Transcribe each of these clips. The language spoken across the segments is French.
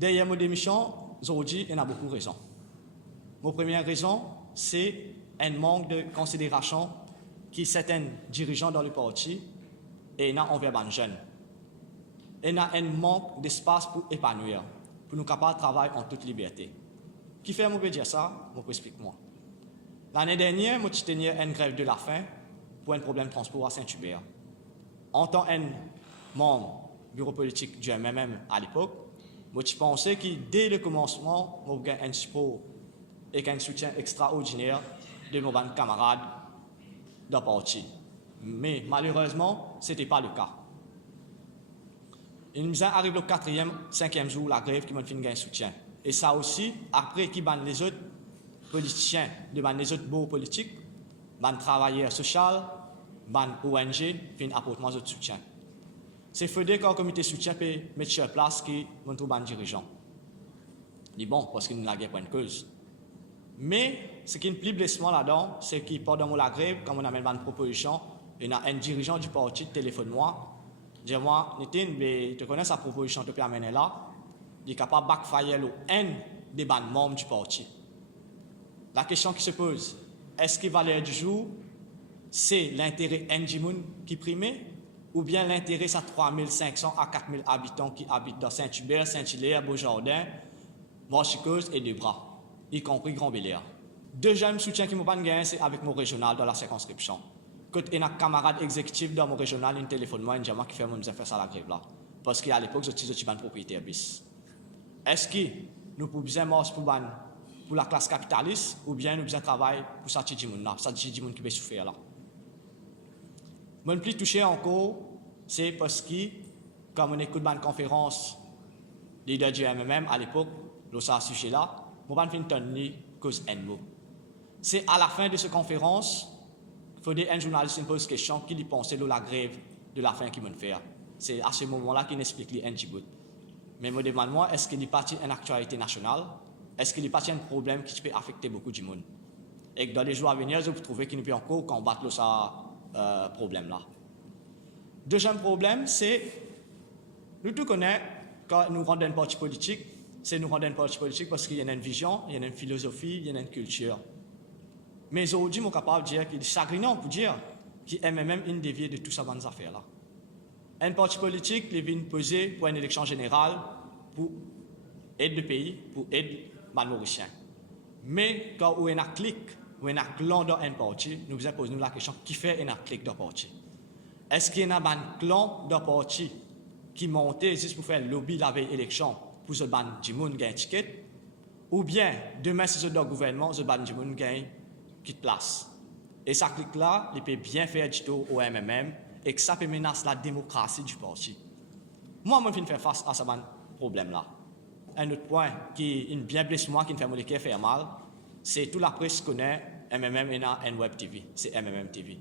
Derrière mon démission, aujourd'hui, il y en a beaucoup de raisons. Ma première raison, c'est un manque de considération qui certains dirigeants dans le parti et envers les jeunes. Il y a un manque d'espace pour épanouir, pour nous capables de travailler en toute liberté. Qui fait moi dire ça? Moi explique-moi. L'année dernière, moi j'ai tenu une grève de la faim pour un problème de transport à Saint-Hubert. En tant qu'un membre du bureau politique du MMM à l'époque, moi je pensais que dès le commencement, moi j'ai un support et un soutien extraordinaire de mes camarades de parti. Mais malheureusement, ce n'était pas le cas. Il nous arrive le 4e, 5e jour la grève qui m'a fait un soutien. Et ça aussi, après qui ban les autres politiciens, les autres beaux politiques, les travailleurs sociaux, les ONG, fin apportement de soutien. C'est faudrait qu'un comité de soutien peut mettre sur place qui nous trouve un dirigeant. C'est bon, parce qu'il nous a pas une cause. Mais ce qui est le plus blessement là-dedans, c'est que pendant la grève, quand on amène une proposition, il y a un dirigeant du parti qui téléphone moi, dit moi, Nitin, tu connais sa proposition, tu peux amener là, il est capable de backfire le haine des membres du parti. La question qui se pose, est-ce que valeur du jour, c'est l'intérêt Ndjimoun qui prime, ou bien l'intérêt à 3500 à 4000 habitants qui habitent dans Saint-Hubert, Saint-Hilaire, Beaujardin, Morchicose et Debras, y compris Grand-Béliard. Deuxième soutien qui m'a pas gagné, c'est avec mon régional dans la circonscription. Quand il y a un camarade exécutif dans mon régional, il téléphone moi, il dit qui fait mon faire ça à la grève là. Parce qu'à l'époque, je suis un propriétaire bis. Est-ce que nous pouvons bien marcher pour la classe capitaliste ou bien nous besoin travailler pour ça qui peut souffrir là? Mon plus touché encore, c'est parce que, comme on écoute une conférence leader du MMM à l'époque, dans ce sujet-là, je ne vais pas tenir cause NMO. C'est à la fin de cette conférence, il faut un journaliste qui pose question qui lui pensait de la grève de la fin qu'il va faire. C'est à ce moment-là qu'il explique les Ndjibout. Mais je me demande, moi, est-ce qu'il est parti une actualité nationale? Est-ce qu'il est parti un problème qui peut affecter beaucoup de monde? Et que dans les jours à venir, je trouve qu'il ne peut encore combattre ce problème-là. Deuxième problème, c'est, nous tous connaissons, quand nous rendons un parti politique, c'est nous rendre un parti politique parce qu'il y a une vision, il y a une philosophie, il y a une culture. Mais aujourd'hui, je suis capable de dire qu'il est chagrinant pour dire qu'il est même une déviée de tout ça dans ces affaires-là. Un parti politique, il vient peser pour une élection générale pour aider le pays, pour aider les Mauriciens. Mais quand on a un clic, ou un clan dans un parti, nous vous posons la question qui fait un clic dans le parti? Est-ce qu'il y a un clan dans le parti qui monte juste pour faire le lobby la veille élection pour ce ban Djimoun gagne ticket? Ou bien demain, si c'est dans le gouvernement, ce ban Djimoun gagne quitte place? Et ça clique là, il peut bien faire du tout au MMM et que ça peut menacer la démocratie du parti. Moi, je vais faire face à ce problème-là. Un autre point qui est bien blessé moi, qui me fait mon cœur faire mal, c'est toute la presse connaît MMM et un Web TV, c'est MMM TV.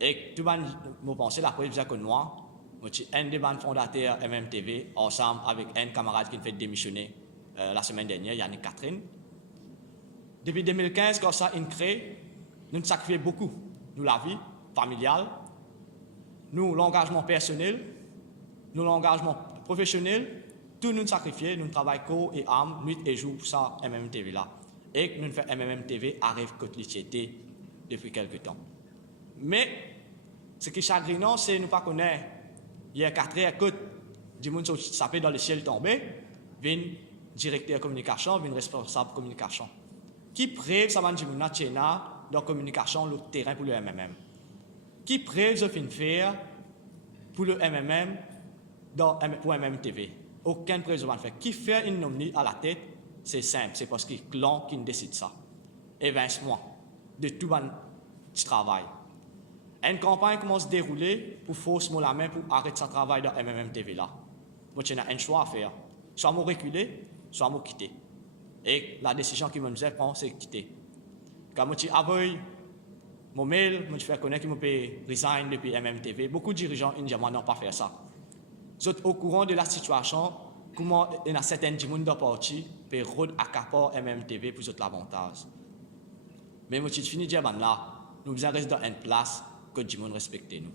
Et tout le monde pense la presse vient comme moi, je suis un des fondateurs MMM TV, ensemble avec un camarade qui me fait démissionner la semaine dernière, Yannick Catherine. Depuis 2015, quand ça a créé, nous sacrifions beaucoup, nous la vie familiale, nous l'engagement personnel, nous l'engagement professionnel, tout nous sacrifions, nous travaillons corps et âme, nuit et jour pour ça, MMM TV là. Et nous faisons MMM TV arrive côté l'étiété depuis quelques temps. Mais ce qui est chagrinant, c'est que nous ne connaissons pas. Il y a 4 heures, côte du monde sapé dans le ciel tombé, vient directeur de communication, vient responsable de communication. Qui prête ça va dire dans la communication le terrain pour le MMM? Qui prête ce fin faire pour le MMM pour MMM TV? Aucun président ne fait. Qui fait une nominée à la tête? C'est simple, c'est parce que c'est le clan qui décide ça. Et 20 mois de tout le travail. Une campagne commence à se dérouler pour forcer la main pour arrêter son travail dans MMM TV là. Moi, j'ai un choix à faire. Soit moi reculer, soit moi quitter. Et la décision que je me prends, c'est quitter. Quand je envoie mon mail, je fais connaître que je peux resigner depuis MMM TV. Beaucoup de dirigeants indiens n'ont pas fait ça. Vous êtes au courant de la situation, comment il y a certains gens dans le parti qui peuvent accaparer MMM TV pour l'avantage. Mais je finis de dire là, nous devons rester dans une place que les gens respectent nous.